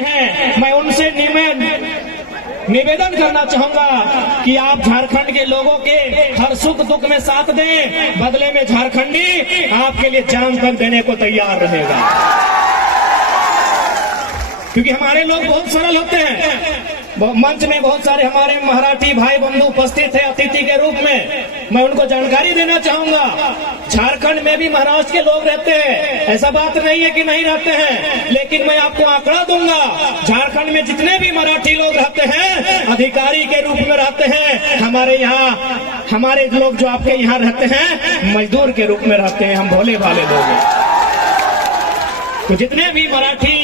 हैं, मैं उनसे निवेदन करना चाहूंगा कि आप झारखंड के लोगों के हर सुख दुख में साथ दें, बदले में झारखंडी आपके लिए जान तक देने को तैयार रहेगा। क्योंकि हमारे लोग बहुत सरल होते हैं। मंच में बहुत सारे हमारे मराठी भाई बंधु उपस्थित है अतिथि के रूप में, मैं उनको जानकारी देना चाहूंगा। झारखंड में भी महाराष्ट्र के लोग रहते हैं, ऐसा बात नहीं है कि नहीं रहते हैं, लेकिन मैं आपको आंकड़ा दूंगा। झारखंड में जितने भी मराठी लोग रहते हैं अधिकारी के रूप में रहते हैं। हमारे यहाँ हमारे लोग जो आपके यहाँ रहते हैं मजदूर के रूप में रहते हैं। हम भोले भाले लोग हैं। तो जितने भी मराठी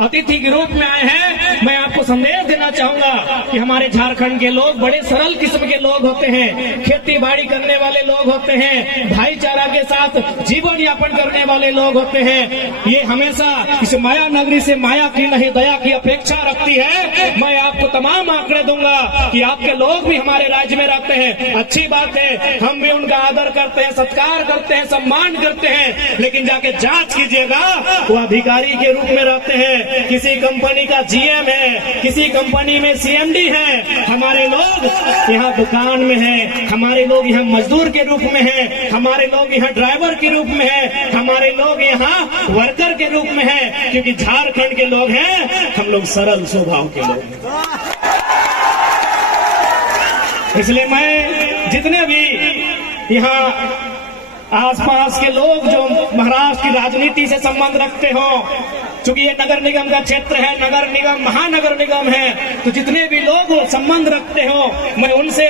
अतिथि के रूप में आए हैं, मैं आपको संदेश देना चाहूंगा कि हमारे झारखंड के लोग बड़े सरल किस्म के लोग होते हैं, खेती बाड़ी करने वाले लोग होते हैं, भाईचारा के साथ जीवन यापन करने वाले लोग होते हैं। ये हमेशा इस माया नगरी से माया की नहीं दया की अपेक्षा रखती है। मैं आपको तमाम आंकड़े दूंगा कि आपके लोग भी हमारे राज्य में रहते हैं, अच्छी बात है, हम भी उनका आदर करते हैं, सत्कार करते हैं, सम्मान करते हैं, लेकिन जाके जांच कीजिएगा वो अधिकारी के रूप में रहते हैं, किसी कंपनी का जीएम है, किसी कंपनी में सीएमडी है। हमारे लोग यहाँ दुकान में हैं, हमारे लोग यहाँ मजदूर के रूप में हैं, हमारे लोग यहाँ ड्राइवर के रूप में हैं, हमारे लोग यहाँ वर्कर के रूप में हैं। क्योंकि झारखंड के लोग हैं, हम लोग सरल स्वभाव के लोग हैं। इसलिए मैं जितने भी यहाँ आसपास के लोग जो महाराष्ट्र की राजनीति से संबंध रखते हो, चूंकि ये नगर निगम का क्षेत्र है, नगर निगम महानगर निगम है, तो जितने भी लोग संबंध रखते हो मैं उनसे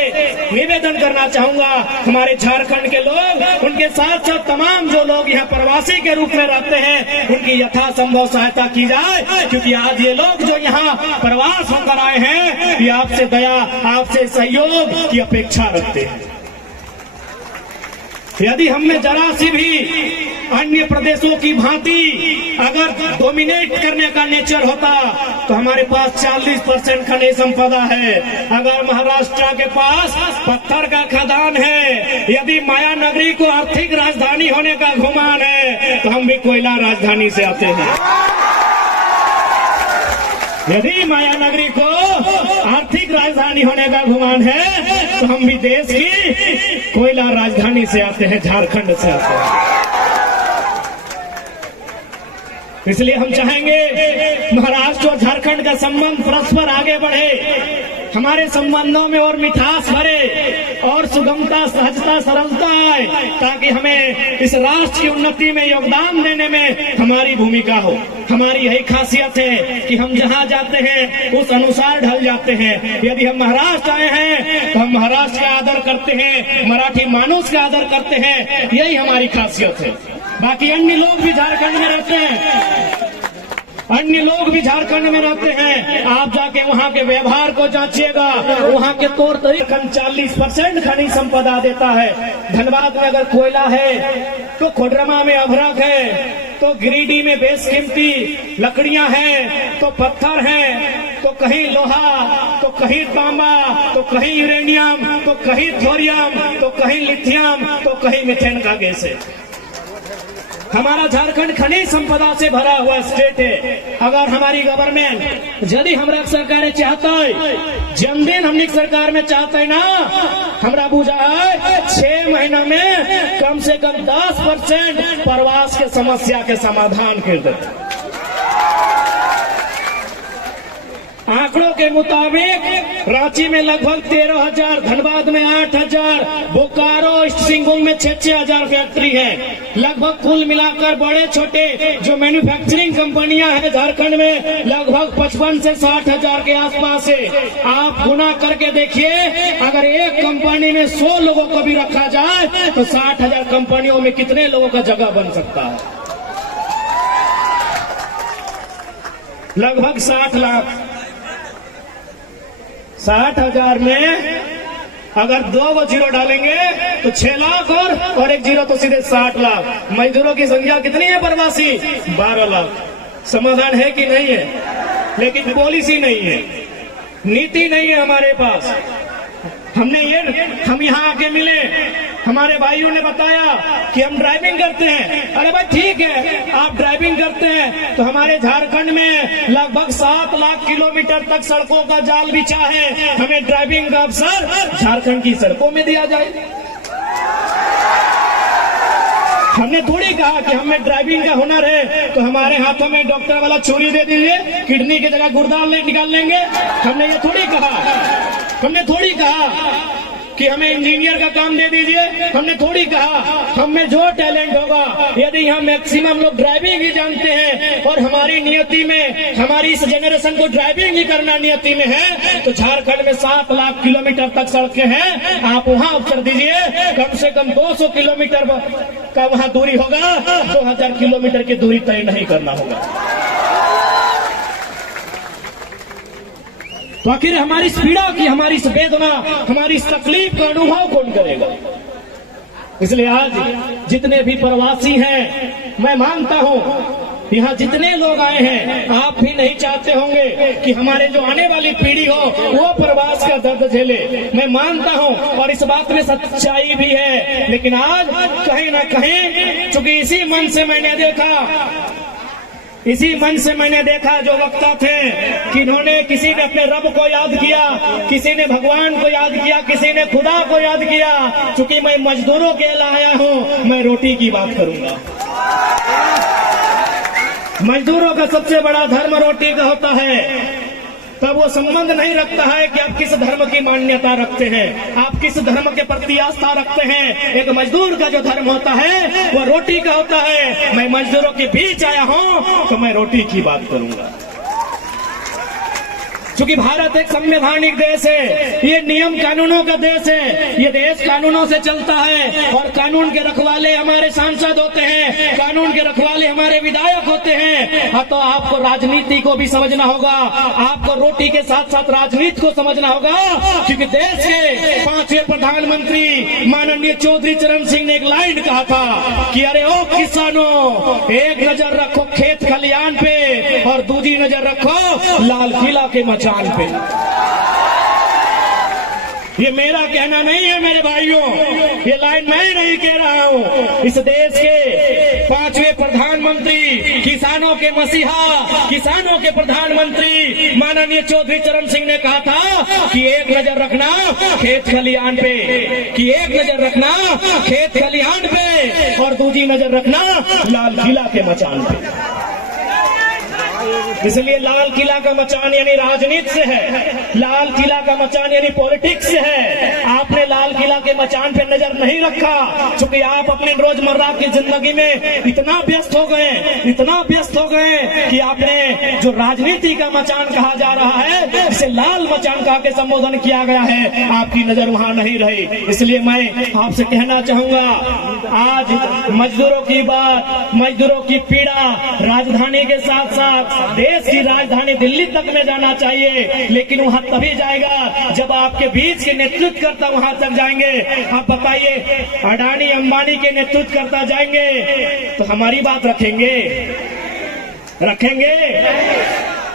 निवेदन करना चाहूंगा, हमारे झारखंड के लोग, उनके साथ साथ तमाम जो लोग यहाँ प्रवासी के रूप में रहते हैं, उनकी यथासंभव सहायता की जाए। क्योंकि आज ये लोग जो यहाँ प्रवास होकर आए हैं ये आपसे दया, आपसे सहयोग की अपेक्षा रखते हैं। यदि हमने जरा सी भी अन्य प्रदेशों की भांति अगर डोमिनेट करने का नेचर होता तो हमारे पास 40% खनिज संपदा है। अगर महाराष्ट्र के पास पत्थर का खदान है, यदि माया नगरी को आर्थिक राजधानी होने का गुमान है तो हम भी कोयला राजधानी से आते हैं। यदि माया नगरी को आर्थिक राजधानी होने का गुमान है तो हम भी देश की कोयला राजधानी से आते हैं, झारखंड से आते हैं। इसलिए हम चाहेंगे महाराष्ट्र और झारखंड का संबंध परस्पर आगे बढ़े, हमारे संबंधों में और मिठास भरे और सुगमता, सहजता, सरलता आए, ताकि हमें इस राष्ट्र की उन्नति में योगदान देने में हमारी भूमिका हो। हमारी यही खासियत है कि हम जहां जाते हैं उस अनुसार ढल जाते हैं। यदि हम महाराष्ट्र आए हैं तो हम महाराष्ट्र का आदर करते हैं, मराठी मानुष का आदर करते हैं, यही हमारी खासियत है। बाकी अन्य लोग भी झारखंड में रहते हैं, अन्य लोग भी झारखंड में रहते हैं, आप जाके वहाँ के व्यवहार को जांचिएगा, वहाँ के तौर तरीके 40% खनिज संपदा देता है। धनबाद में अगर कोयला है तो खोडरमा में अभ्रक है, तो गिरिडीह में बेशकीमती लकड़ियां हैं, तो पत्थर हैं, तो कहीं लोहा, तो कहीं तांबा, तो कहीं यूरेनियम, तो कहीं थोरियम, तो कहीं लिथियम, तो कहीं मीथेन का गैस है। हमारा झारखंड खनिज संपदा से भरा हुआ स्टेट है। अगर हमारी गवर्नमेंट यदि हमरा सरकार चाहता है, जन्मदिन हमनी सरकार में चाहते है ना, हमरा बुझा है 6 महीना में कम से कम 10% प्रवास के समस्या के समाधान कर देते। आंकड़ों के मुताबिक रांची में लगभग 13,000, धनबाद में 8,000, बोकारो, ईस्ट सिंहभूम में 6,000 फैक्ट्री है। लगभग कुल मिलाकर बड़े छोटे जो मैन्युफैक्चरिंग कंपनियां हैं झारखंड में लगभग 55 से 60,000 के आसपास है। आप गुना करके देखिए, अगर एक कंपनी में 100 लोगों को भी रखा जाए तो 60,000 कंपनियों में कितने लोगों का जगह बन सकता है? लगभग 60 लाख। 60,000 में अगर 2 जीरो डालेंगे तो 6 लाख और 1 जीरो तो सीधे 60 लाख। मजदूरों की संख्या कितनी है प्रवासी? 12 लाख। समाधान है कि नहीं है? लेकिन पॉलिसी नहीं है, नीति नहीं है हमारे पास। हम यहाँ आके मिले हमारे भाइयों ने बताया कि हम ड्राइविंग करते हैं। अरे भाई ठीक है, आप ड्राइविंग करते हैं तो हमारे झारखंड में लगभग 7 लाख किलोमीटर तक सड़कों का जाल बिछा है। हमें ड्राइविंग का अवसर झारखंड की सड़कों में दिया जाए। हमने थोड़ी कहा कि हमें ड्राइविंग का हुनर है तो हमारे हाथों में डॉक्टर वाला छुरी दे दीजिए, किडनी की जगह गुर्दा निकाल लेंगे। हमने ये थोड़ी कहा। हमने थोड़ी कहा कि हमें इंजीनियर का काम दे दीजिए। हमने थोड़ी कहा। हम में जो टैलेंट होगा, यदि हम मैक्सिमम लोग ड्राइविंग ही जानते हैं और हमारी नियति में, हमारी इस जनरेशन को ड्राइविंग ही करना नियति में है, तो झारखंड में 7 लाख किलोमीटर तक सड़कें हैं। आप वहां अवसर दीजिए, कम से कम 200 किलोमीटर का वहां दूरी होगा, 2000 किलोमीटर की दूरी तय नहीं करना होगा। तो आखिर हमारी इस पीड़ा की, हमारी इस वेदना, हमारी इस तकलीफ का अनुभव कौन करेगा? इसलिए आज जितने भी प्रवासी हैं, मैं मानता हूं यहाँ जितने लोग आए हैं, आप भी नहीं चाहते होंगे कि हमारे जो आने वाली पीढ़ी हो वो प्रवास का दर्द झेले। मैं मानता हूं और इस बात में सच्चाई भी है। लेकिन आज कहीं ना कहीं, चूंकि इसी मन से मैंने देखा जो वक्ता थे कि इन्होंने, किसी ने अपने रब को याद किया, किसी ने भगवान को याद किया, किसी ने खुदा को याद किया। चूंकि मैं मजदूरों के लिए आया हूं, मैं रोटी की बात करूंगा। मजदूरों का सबसे बड़ा धर्म रोटी का होता है। तब वो संबंध नहीं रखता है कि आप किस धर्म की मान्यता रखते हैं, आप किस धर्म के प्रति आस्था रखते हैं। एक मजदूर का जो धर्म होता है वो रोटी का होता है। मैं मजदूरों के बीच आया हूं तो मैं रोटी की बात करूंगा। क्योंकि भारत एक संवैधानिक देश है, ये नियम कानूनों का देश है, ये देश कानूनों से चलता है और कानून के रखवाले हमारे सांसद होते हैं, कानून के रखवाले हमारे विधायक होते हैं। हाँ, तो आपको राजनीति को भी समझना होगा, आपको रोटी के साथ साथ राजनीति को समझना होगा। क्योंकि देश के 5वें प्रधानमंत्री माननीय चौधरी चरण सिंह ने एक लाइन कहा था कि अरे ओ किसानों, एक नजर रखो खेत खलियान पे और दूसरी नजर रखो लाल किला के मचान पे। ये मेरा कहना नहीं है मेरे भाइयों, ये लाइन मैं नहीं कह रहा हूं। इस देश के 5वें प्रधानमंत्री, किसानों के मसीहा, किसानों के प्रधानमंत्री माननीय चौधरी चरण सिंह ने कहा था कि एक नजर रखना खेत खलियान पे, कि एक नजर रखना खेत खलियान पे और दूसरी नजर रखना लाल किला के मचान पे। इसलिए लाल किला का मचान यानी राजनीति से है, लाल किला का मचान यानी पॉलिटिक्स से है। आपने लाल किला के मचान पे नजर नहीं रखा, क्योंकि आप अपने रोजमर्रा की जिंदगी में इतना व्यस्त हो गए कि आपने जो राजनीति का मचान कहा जा रहा है, इसे लाल मचान कहा के संबोधन किया गया है, आपकी नजर वहां नहीं रही। इसलिए मैं आपसे कहना चाहूंगा, आज मजदूरों की बात, मजदूरों की पीड़ा राजधानी के साथ साथ देश की राजधानी दिल्ली तक में जाना चाहिए। लेकिन वहां तभी जाएगा जब आपके बीच के नेतृत्वकर्ता वहां तक जाएंगे। आप बताइए, अडानी अंबानी के नेतृत्वकर्ता जाएंगे तो हमारी बात रखेंगे?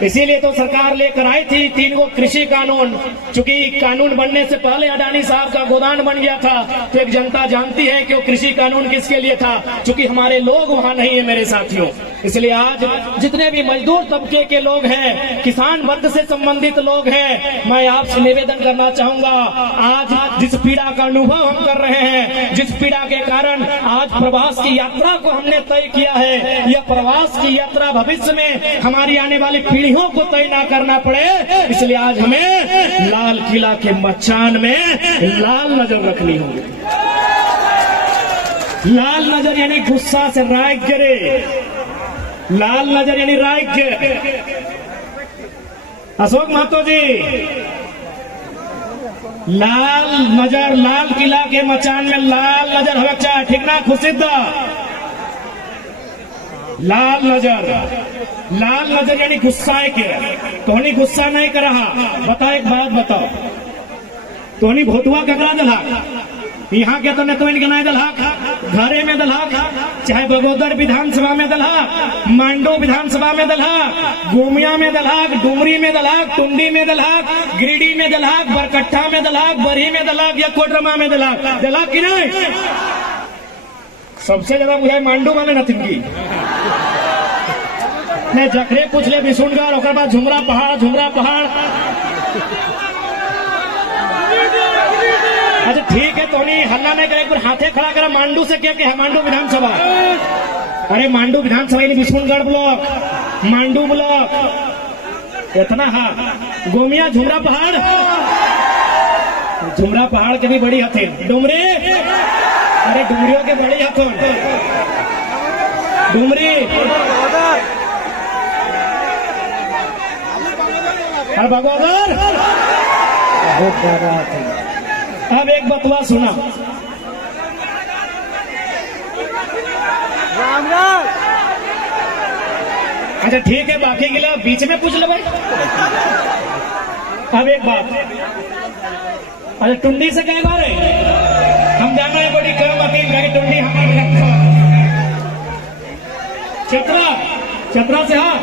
इसीलिए तो सरकार लेकर आई थी 3 गो कृषि कानून। चूंकि कानून बनने से पहले अडानी साहब का गोदान बन गया था, तो एक जनता जानती है कि वो कृषि कानून किसके लिए था। चूंकि हमारे लोग वहां नहीं है मेरे साथियों, इसलिए आज जितने भी मजदूर तबके के लोग हैं, किसान वर्ग से संबंधित लोग हैं, मैं आपसे निवेदन करना चाहूंगा, आज जिस पीड़ा का अनुभव हम कर रहे हैं, जिस पीड़ा के कारण आज प्रवास की यात्रा को हमने तय किया है, यह प्रवास की यात्रा भविष्य में हमारी आने वाली पीढ़ियों को तय ना करना पड़े, इसलिए आज हमें लाल किला के मचान में लाल नजर रखनी होगी। लाल नजर यानी गुस्सा से राग गिरे, लाल नजर यानी राग। अशोक महतो जी, लाल नजर, लाल किला के मचान में लाल नजर हवा, ठीक ना खुशिदा? लाल नजर यानी गुस्सा के। तोहनी गुस्सा नहीं कर रहा। बता, एक बात बताओ, तोहनी भोतुआ ककरा दला? यहाँ के तो न तो इनके नाय दलहक घरे में दलहक, चाहे बगोदर विधानसभा में दलहक, मांडू विधानसभा में दलहक, गोमिया में दलहक, डुमरी में दलहक, टुंडी में दलहक, गिरिडीह में दलहक, बरकट्ठा में दलहक, बरही में दलहक या कोटरमा में दलहक। दलहक की नहीं सबसे ज्यादा मुझे मांडू वाले नथिंग की ने जखरे पूछ ले बिशुनगढ़, ओकर बाद झुमरा पहाड़, झुमरा पहाड़। अच्छा ठीक है तो नहीं हल्ला नहीं करे, एक बार हाथे खड़ा करा मांडू से क्या है मांडू विधानसभा। अरे मांडू विधानसभा बिशुनगढ़ ब्लॉक, मांडू ब्लॉक इतना। हाँ गोमिया झुमरा पहाड़, झुमरा पहाड़ के भी बड़ी हथिन। डुमरी, अरे डुमरियों के बड़ी हथुन डुमरी। और बगोदर बहुत ज्यादा हथिन। अब एक बतवा सुना, अच्छा ठीक है बाकी गिला बीच में पूछ ले भाई। अब एक बात, अच्छा टुंडी से कह बारे हम जाना है बड़ी कम वकील टुंडी हमारे चतरा, चतरा से। हाँ